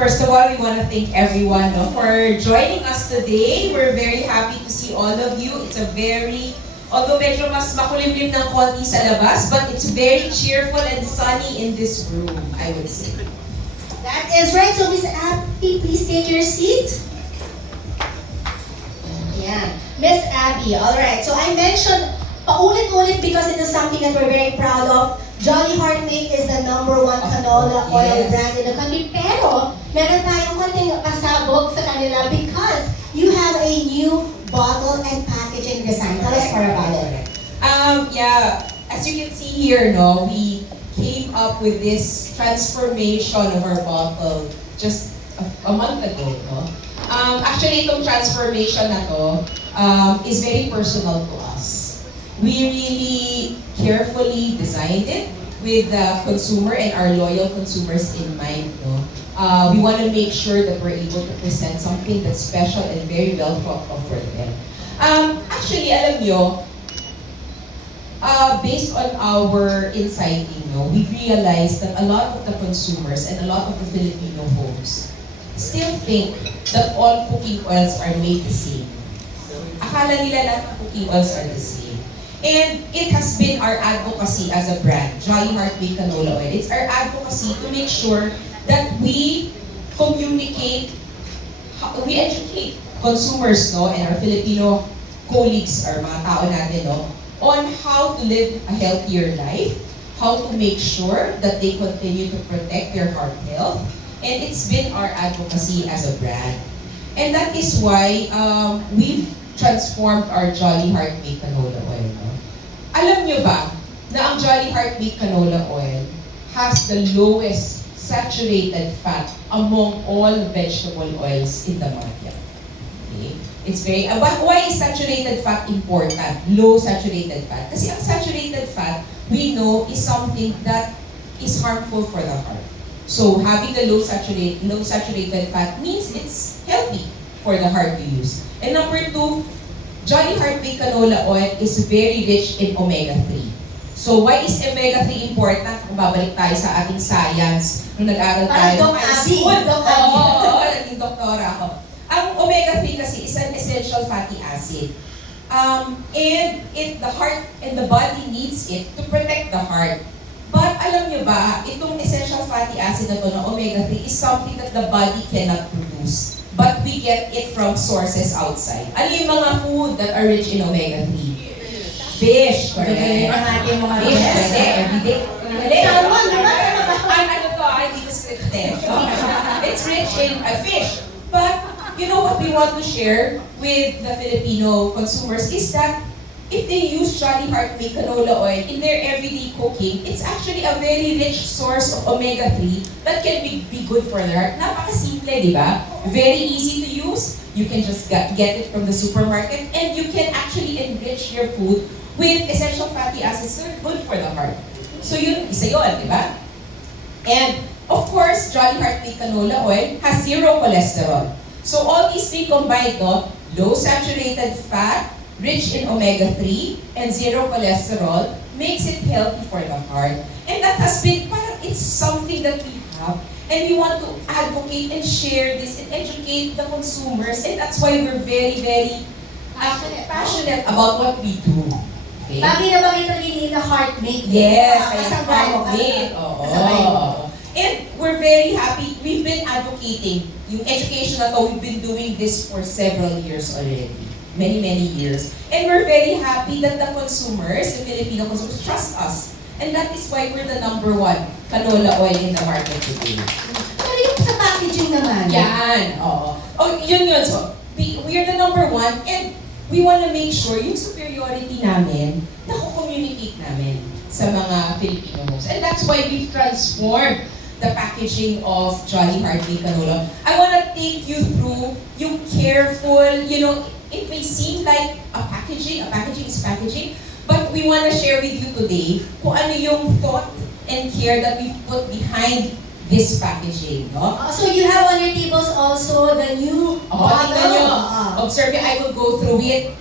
First of all, we want to thank everyone for joining us today. We're very happy to see all of you. It's a very, although medyo mas makulimlim ng konti sa labas, but it's very cheerful and sunny in this room, I would say. That is right. So, Miss Abby, please take your seat. Yeah. Miss Abby, all right. So, I mentioned paulit-ulit because it is something that we're very proud of. Jolly Heartmate is the #1 canola oil brand in the country. Pero, meron tayong konting pasabog sa kanila because you have a new bottle and packaging design. Tell us more about it. Yeah, as you can see here, no, we came up with this transformation of our bottle just a month ago, no? Actually, itong transformation na to is very personal to us. We really carefully designed it with the consumer and our loyal consumers in mind, no? We want to make sure that we're able to present something that's special and very well thought of for them. Actually, alam nyo, based on our insight, we realized that a lot of the consumers and a lot of the Filipino homes still think that all cooking oils are made the same. Akala nila lahat ng cooking oils are the same. And it has been our advocacy as a brand, Jolly Heartmate Canola Oil. It's our advocacy to make sure that we communicate, we educate consumers, no, and our Filipino colleagues or mga tao natin, no, on how to live a healthier life, how to make sure that they continue to protect their heart health, and it's been our advocacy as a brand. And that is why we've transformed our Jolly Heartmate Canola Oil. No? Alam nyo ba na ang Jolly Heartmate Canola Oil has the lowest saturated fat among all vegetable oils in the market? Okay? It's very, why is saturated fat important? Low saturated fat. Kasi ang saturated fat, we know, is something that is harmful for the heart. So having the low saturated fat means it's healthy for the heart to use. And number 2, Jolly Heartmate Canola Oil is very rich in omega-3. So why is omega-3 important? Kung babalik tayo sa ating science, nung nag-aral tayo. Parang Doc Abby. Doc Abby. Oo, naging doktora ako. Ang omega-3 kasi is an essential fatty acid. And the heart and the body needs it to protect the heart. But alam nyo ba, itong essential fatty acid na to na omega-3 is something that the body cannot produce. But we get it from sources outside. Ano yung mga food that are rich in omega-3? Fish. Correct. natin mga Fish. Everyday. Salmon, di ba? Ano to? Hindi ko scripted. It's rich in fish. But, you know what we want to share with the Filipino consumers is that if they use Jolly Heartmate Canola Oil in their everyday cooking, it's actually a very rich source of omega-3 that can be good for their heart. Napakasimple, di ba? Very easy to use. You can just get it from the supermarket and you can actually enrich your food with essential fatty acids that are good for the heart. So yun, isa yun, di ba? And of course, Jolly Heartmate Canola Oil has 0 cholesterol. So all these 3 combined, no? Low saturated fat, rich in omega-3, and 0 cholesterol, makes it healthy for the heart. And that has been, parang it's something that we have. And we want to advocate and share this and educate the consumers. And that's why we're very, very passionate about what we do. Okay? Bagay na bagay talaga na Heartmate. Yes, Kasangbayan mo. Heartmate. Oo. And we're very happy. We've been advocating yung education na to. We've been doing this for several years already. Many years. And we're very happy that the consumers, the Filipino consumers, trust us. And that is why we're the #1 canola oil in the market today. Pero yung sa packaging naman. Yan, oo. Oh, yun. So, we are the #1 and we want to make sure yung superiority namin, na-communicate namin sa mga Filipino homes. And that's why we've transformed the packaging of Jolly Heartmate Canola. I want to take you through yung careful, it may seem like a packaging is packaging, but we want to share with you today kung ano yung thought and care that we put behind this packaging, no? So you have on your tables also the new bottle. Tingnan nyo. Observe it. I will go through it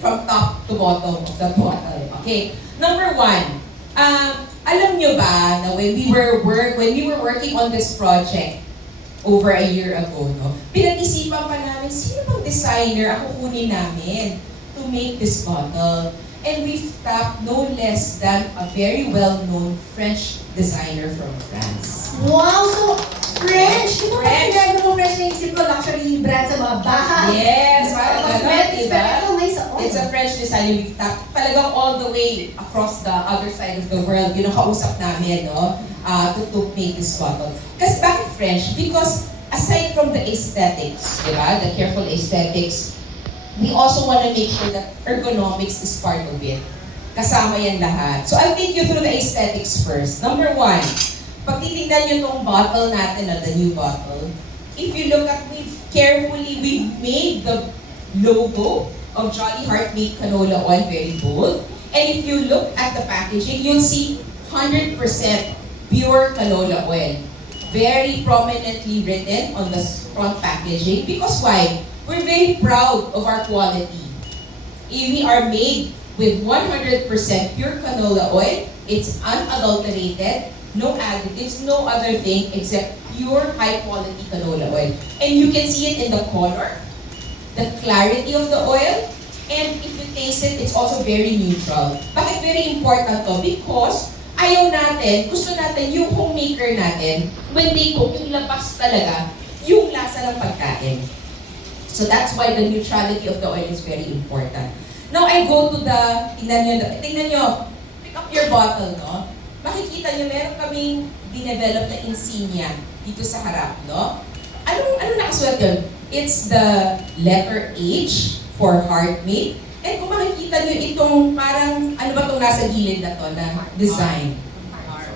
from top to bottom of the bottle. Okay. Number 1, alam nyo ba na when we were working on this project, over a year ago, no? Pinag-isipan pa namin, sino bang designer ang kukunin namin to make this bottle? And we've tapped no less than a very well-known French designer from France. Wow, so French! Di ba pag French. sinabi mo French, naisip ko luxury brand sa mga bahay. Yes, parang ganun, Cosmetics, diba? pero ito may sa oil. It's a French designer. We've tapped talagang all the way across the other side of the world. Yun ang kausap namin, no? To make this bottle. Kasi bakit French? Because aside from the aesthetics, diba? The careful aesthetics, we also want to make sure that ergonomics is part of it. Kasama yan lahat. So I'll take you through the aesthetics first. Number one, pag titignan nyo itong bottle natin, the new bottle, if you look at, we've made the logo of Jolly Heart Made Canola Oil very bold. And if you look at the packaging, you'll see 100% pure canola oil. Very prominently written on the front packaging. Because why? We're very proud of our quality. We are made with 100% pure canola oil. It's unadulterated, no additives, no other thing except pure high-quality canola oil. And you can see it in the color, the clarity of the oil, and if you taste it, it's also very neutral. Bakit very important to? Because ayaw natin, gusto natin yung homemaker natin, when they cook, ilabas talaga yung lasa ng pagkain. So that's why the neutrality of the oil is very important. Now I go to the, tingnan nyo, pick up your bottle, no? Makikita nyo, meron kaming dinevelop na insignia dito sa harap, no? Ano nakasulat yun? It's the letter H for heart made. And kung makikita nyo itong parang, ano ba itong nasa gilid na to, na design?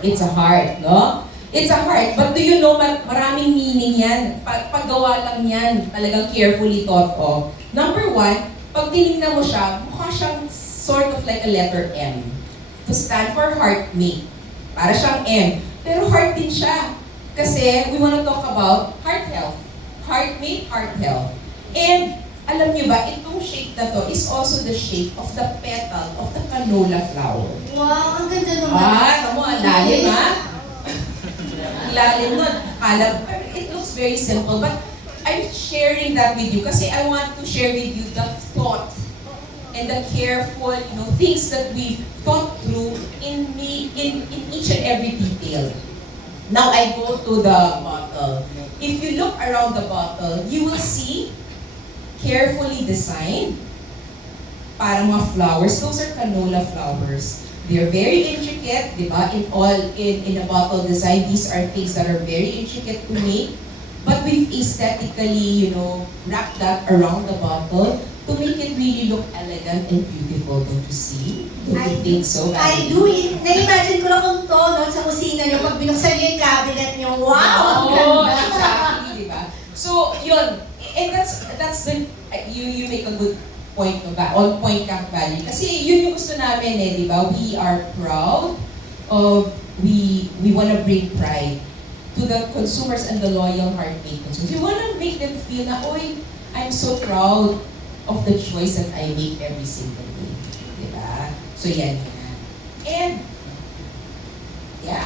It's a heart, no? It's a heart. But do you know, maraming meaning yan. Paggawa lang yan, talagang carefully thought of. Number one, pag tinignan mo siya, mukha siyang sort of like a letter M. To stand for heart made. Para siyang M. Pero heart din siya. Kasi we want to talk about heart health. Heart made, heart health. And alam niyo ba, itong shape na to is also the shape of the petal of the canola flower. Wow, ang ganda naman. Kamo, ang lalim ha? Ang lalim nun. It looks very simple, but I'm sharing that with you kasi I want to share with you the thought and the careful, things that we've thought through in each and every detail. Now I go to the bottle. If you look around the bottle, you will see carefully designed para mga flowers. Those are canola flowers. They're very intricate, di ba? In a bottle design, these are things that are very intricate to make. But we've aesthetically, wrapped that around the bottle to make it really look elegant and beautiful. Don't you see? Don't you think so? I do. Na-imagine ko lang kung to, no, sa kusina niyo, pag binuksan niyo yung cabinet niyo, wow! Oh, Ang ganda! exactly, di ba? So, yun. And that's the, you make a good point, no ba? On point ka, Valley. Kasi yun yung gusto namin, di ba? We are proud of, we want to bring pride to the consumers and the loyal heart-made consumers. We want to make them feel na, oy, I'm so proud of the choice that I make every single day. Diba? So yan. And, yeah.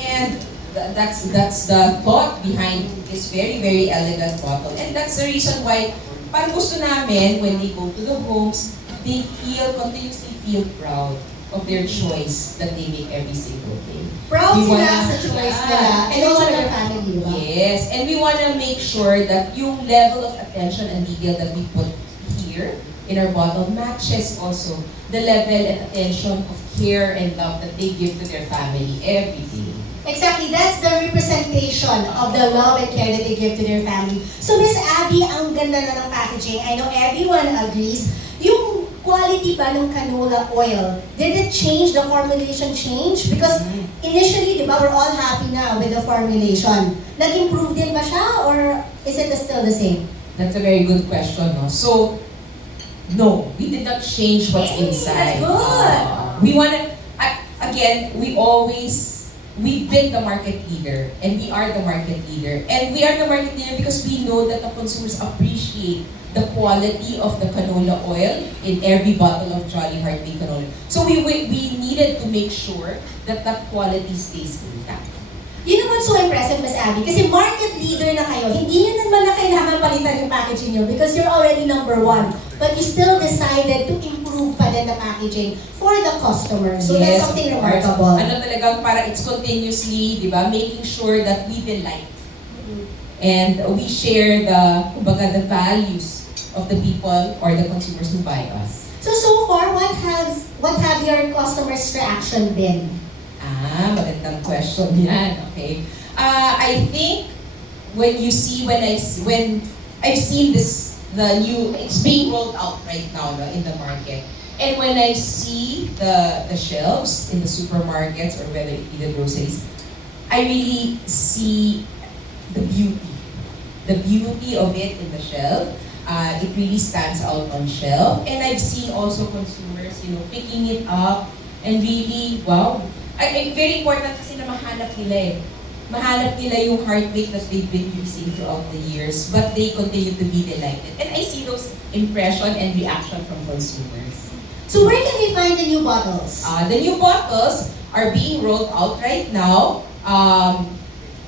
And that's the thought behind this very, very elegant bottle. And that's the reason why, parang gusto namin, when they go to the homes, they continuously feel proud of their choice that they make every single day. Proud We sila wanna- sa choice nila. Yeah. And also their family, di ba? Yes, and we want to make sure that yung level of attention and detail that we put here in our bottle matches also the level and attention of care and love that they give to their family every day. Exactly, that's the representation of the love and care that they give to their family. So Miss Abby, ang ganda na ng packaging. I know everyone agrees. Yung quality ba ng canola oil, did it change, the formulation change? Because initially, di ba, we're all happy now with the formulation. Nag-improve din ba siya or is it still the same? That's a very good question, no? So, no, we did not change what's Hey, inside. that's good. We want to, again, we've been the market leader, and we are the market leader. And we are the market leader because we know that the consumers appreciate the quality of the canola oil in every bottle of Jolly Heart Made Canola. So we needed to make sure that that quality stays intact. You know what's that's so impressive, Miss Abby. Kasi market leader na kayo. Hindi nyo naman na kailangan palitan yung packaging nyo because you're already number one. But you still decided to improve pa din the packaging for the customer. So that's something of course. remarkable. Ano talagang para it's continuously, di ba, making sure that we delight. And we share kumbaga, the values of the people or the consumers who buy us. So far, what have your customers' reaction been? Magandang question yan. Okay. I think when I've seen this, it's being rolled out right now no, in the market. And when I see the shelves in the supermarkets or whether it be the groceries, I really see the beauty of it in the shelf. It really stands out on shelf. And I've seen also consumers, picking it up and really, wow. Very important kasi na mahanap nila eh. Mahanap nila yung heartbeat that they've been using throughout the years, but they continue to be delighted. And I see those impression and reaction from consumers. So where can we find the new bottles? The new bottles are being rolled out right now.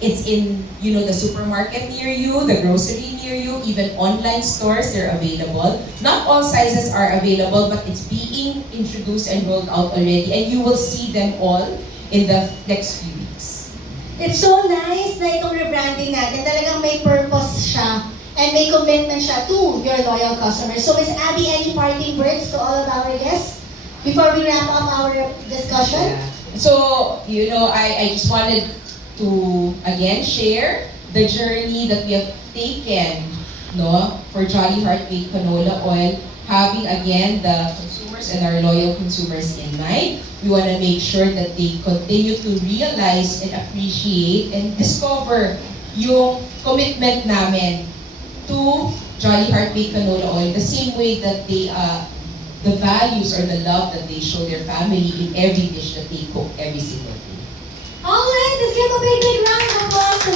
It's in, the supermarket near you, the grocery near you, even online stores, they're available. Not all sizes are available, but it's being introduced and rolled out already, and you will see them all in the next few weeks. It's so nice na itong rebranding natin. Talagang may purpose siya and may commitment siya to your loyal customers. So Ms. Abby, any parting words to all of our guests before we wrap up our discussion? Yeah. So, I just wanted to again share the journey that we have taken for Jolly Heart Made Canola Oil, having again the consumers and our loyal consumers in mind. We want to make sure that they continue to realize and appreciate and discover yung commitment namin to Jolly Heart Made Canola Oil the same way that they the values or the love that they show their family in every dish that they cook every single day. Alright, let's give a big round of applause to